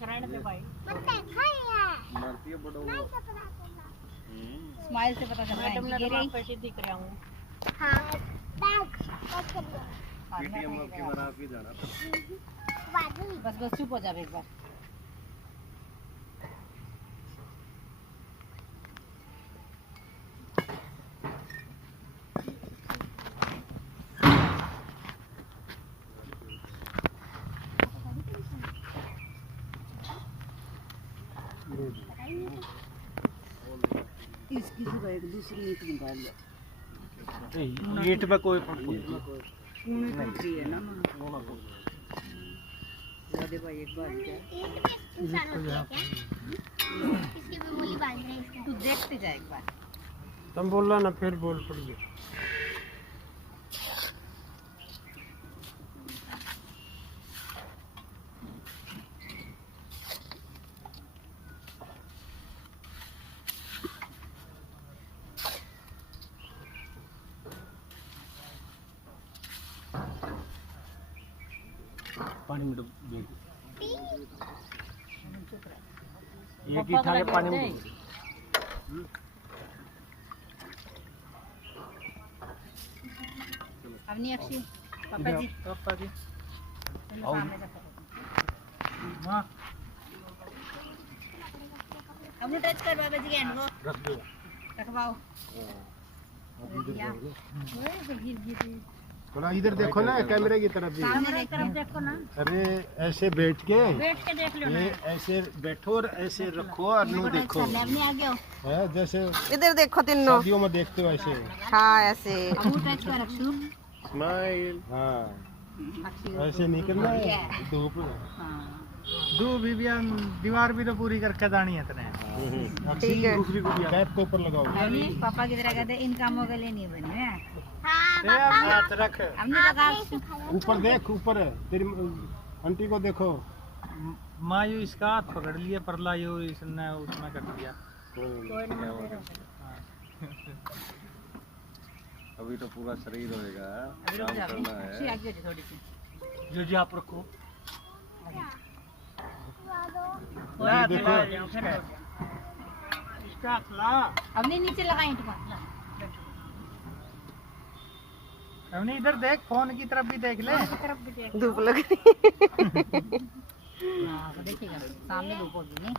मारती है बड़ा वो। स्माइल से पता चल रहा है कि गिर गई। दिख रहा हूँ। पीटीएम आपकी बना के जाना था। बस बस चुप हो जा एक बार। इसकी से एक दूसरी ईंट निकाल लो। ईंट में कोई नहीं है ना दे भाई एक बार तू देखते जा एक बार। तुम बोल ना फिर बोल पड़िए। पानी में डूब एक ही था पानी में अब नहीं अक्षी पापा जी हाँ अब नहीं टच कर बाबा जी के हैंड को रख दो रखवाओ। थोड़ा इधर देखो ना कैमरे की तरफ भी। सामने देखो ना। अरे ऐसे बैठ के देख लो ये ऐसे बैठो और ऐसे रखो और नु देखो। नहीं आ गया है जैसे इधर देखो तीनों। शादियों में देखते हो ऐसे। हाँ ऐसे। अब टच कर अक्षु। स्माइल। हाँ अक्षु ऐसे नहीं करना है धूप। हां धूप भी दीवार भी तो पूरी करके जानी है तने। ठीक है दूसरी को कैप के ऊपर लगाओ। अभी पापा की तरह कहते इन कामों के लिए नहीं बने हैं। हाथ रख हमने लगा ऊपर देख ऊपर तेरी आंटी को देखो। मायू इसका हाथ पकड़ लिया पर लायू इसने उसमें कर दिया। अभी तो पूरा शरीर होएगा। अभी रुक जा अक्षु आगे थोड़ी सी जो जी आप रखो देखो इसका खला हमने नीचे लगा ईंट को। हमने इधर देख फोन की तरफ भी देख ले। धूप लग रही। हाँ देखिएगा सामने धूप होगी नहीं।